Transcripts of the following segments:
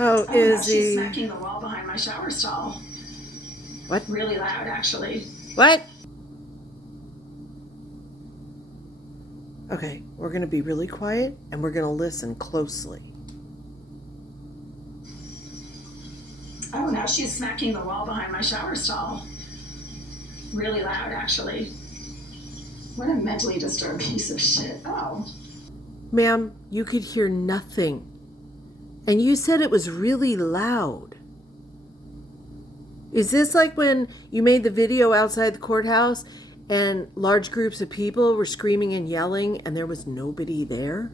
Oh, Now Izzy. she's smacking the wall behind my shower stall. What? Really loud, actually. What? Okay, we're going to be really quiet and we're going to listen closely. Oh, now she's smacking the wall behind my shower stall. Really loud, actually. What a mentally disturbed piece of shit. Oh. Ma'am, you could hear nothing. And you said it was really loud. Is this like when you made the video outside the courthouse and large groups of people were screaming and yelling and there was nobody there?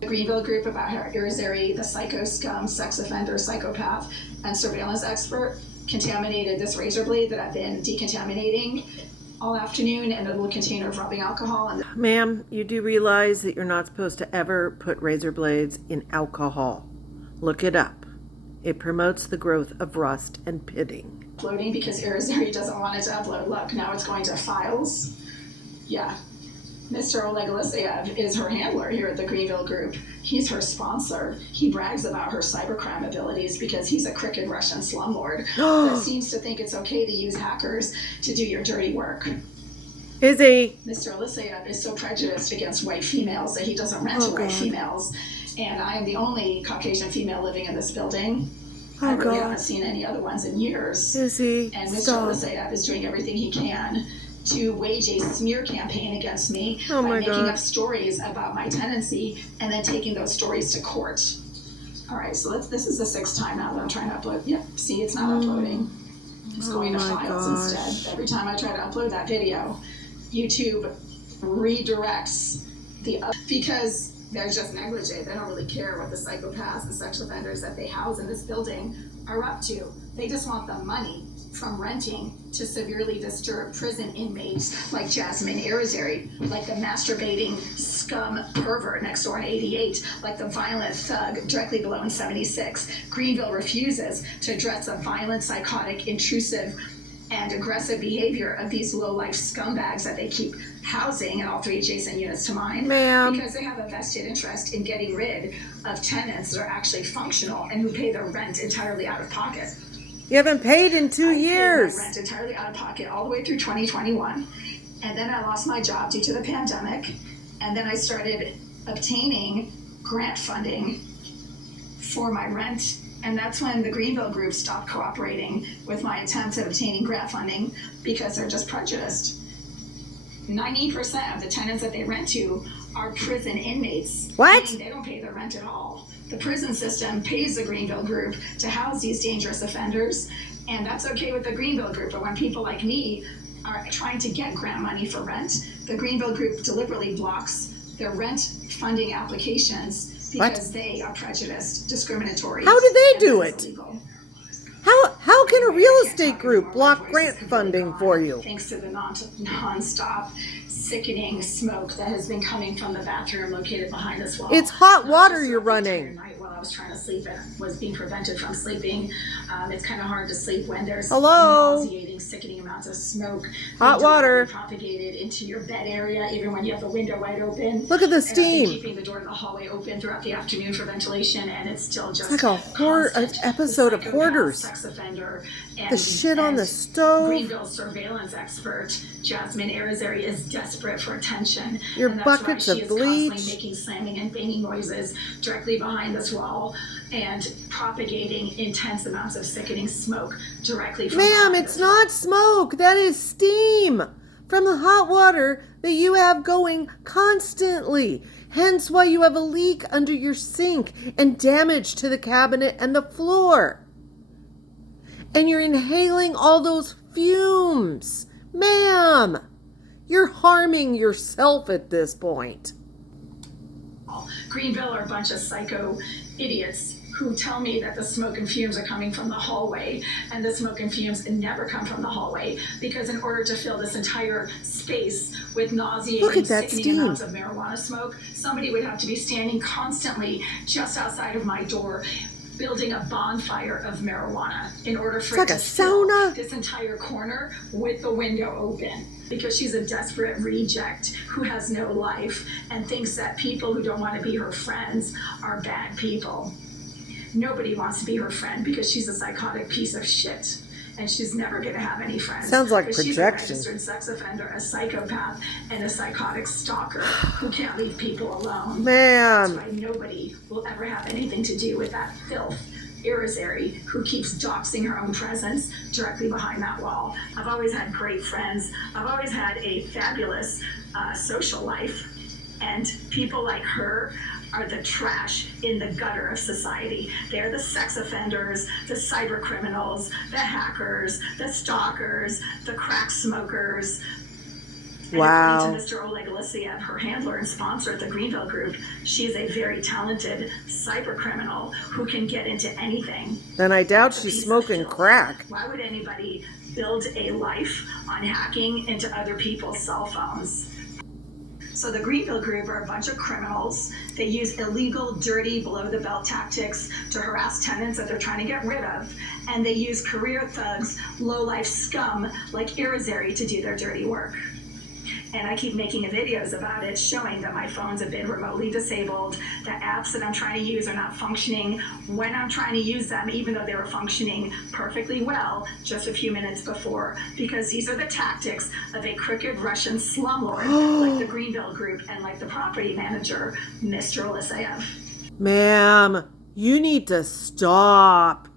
The Greenville group about how Izzy, the psycho scum, sex offender, psychopath, and surveillance expert, contaminated this razor blade that I've been decontaminating all afternoon in a little container of rubbing alcohol. And Ma'am, you do realize that you're not supposed to ever put razor blades in alcohol. Look it up. It promotes the growth of rust and pitting. Uploading because Izzy doesn't want it to upload. Look, now it's going to files. Yeah. Mr. Oleg Alexeyev is her handler here at the Greenville Group. He's her sponsor. He brags about her cybercrime abilities because he's a crooked Russian slumlord that seems to think it's okay to use hackers to do your dirty work. Izzy. Mr. Alexeyev is so prejudiced against white females that he doesn't rent to white females. And I am the only Caucasian female living in this building. I really haven't seen any other ones in years. Izzy, and Mr. Alexeyev is doing everything he can to wage a smear campaign against me by making up stories about my tenancy and then taking those stories to court. All right, so this is the 6th time now that I'm trying to upload. Yep, see, it's not uploading. It's going to files instead. Every time I try to upload that video, YouTube redirects because they're just negligent. They don't really care what the psychopaths and sex offenders that they house in this building are up to. They just want the money from renting to severely disturbed prison inmates like Jasmine, Izzy, like the masturbating scum pervert next door in 88, like the violent thug directly below in 76. Greenville refuses to address the violent, psychotic, intrusive, and aggressive behavior of these low-life scumbags that they keep housing in all 3 adjacent units to mine. Ma'am. Because they have a vested interest in getting rid of tenants that are actually functional and who pay their rent entirely out of pocket. You haven't paid in 2 years. I paid my rent entirely out of pocket all the way through 2021. And then I lost my job due to the pandemic. And then I started obtaining grant funding for my rent. And that's when the Greenville group stopped cooperating with my attempts at obtaining grant funding because they're just prejudiced. 90% of the tenants that they rent to are prison inmates. What? Meaning they don't pay their rent at all. The prison system pays the Greenville group to house these dangerous offenders, and that's okay with the Greenville group. But when people like me are trying to get grant money for rent, the Greenville group deliberately blocks their rent funding applications because they are prejudiced, discriminatory. How do they do it? How can a real estate group block grant funding for you? Thanks to the non-stop sickening smoke that has been coming from the bathroom located behind this wall. It's hot water you're running. While I was trying to sleep and was being prevented from sleeping. It's kind of hard to sleep when there's nauseating, sickening amounts of smoke. Hot water Propagated into your bed area, even when you have the window wide open. Look at the steam. And I've been keeping the door to the hallway open throughout the afternoon for ventilation, and it's still just it's like an episode of Hoarders. Sex offender the shit on the stove. Greenville surveillance expert Jasmine, Izzy, is desperate for attention. Your and that's buckets why of she is bleach. constantly making slamming and banging noises directly behind this wall and propagating intense amounts of sickening smoke directly from Ma'am, it's not smoke. That is steam from the hot water that you have going constantly. Hence why you have a leak under your sink and damage to the cabinet and the floor. And you're inhaling all those fumes. Ma'am, you're harming yourself at this point. Greenville are a bunch of psycho idiots who tell me that the smoke and fumes are coming from the hallway, and the smoke and fumes never come from the hallway because in order to fill this entire space with nauseating, sickening amounts of marijuana smoke, somebody would have to be standing constantly just outside of my door building a bonfire of marijuana in order for it to fill this entire corner with the window open. Because she's a desperate reject who has no life and thinks that people who don't want to be her friends are bad people. Nobody wants to be her friend because she's a psychotic piece of shit. And she's never going to have any friends. Sounds like projection. She's a projection. registered sex offender, a psychopath, and a psychotic stalker who can't leave people alone. Man. That's why nobody will ever have anything to do with that filth. Irizarry, who keeps doxing her own presence directly behind that wall. I've always had great friends. I've always had a fabulous social life. And people like her are the trash in the gutter of society. They're the sex offenders, the cyber criminals, the hackers, the stalkers, the crack smokers. Wow. And according to Mr. Oleg Alexiev, her handler and sponsor at the Greenville Group, she is a very talented cyber criminal who can get into anything. And I doubt she's smoking crack. Why would anybody build a life on hacking into other people's cell phones? So the Greenville Group are a bunch of criminals. They use illegal, dirty, below-the-belt tactics to harass tenants that they're trying to get rid of. And they use career thugs, low-life scum like Irizarry to do their dirty work. And I keep making videos about it, showing that my phones have been remotely disabled, the apps that I'm trying to use are not functioning when I'm trying to use them, even though they were functioning perfectly well just a few minutes before, because these are the tactics of a crooked Russian slumlord like the Greenville Group and like the property manager, Mr. Alexiev. Ma'am, you need to stop.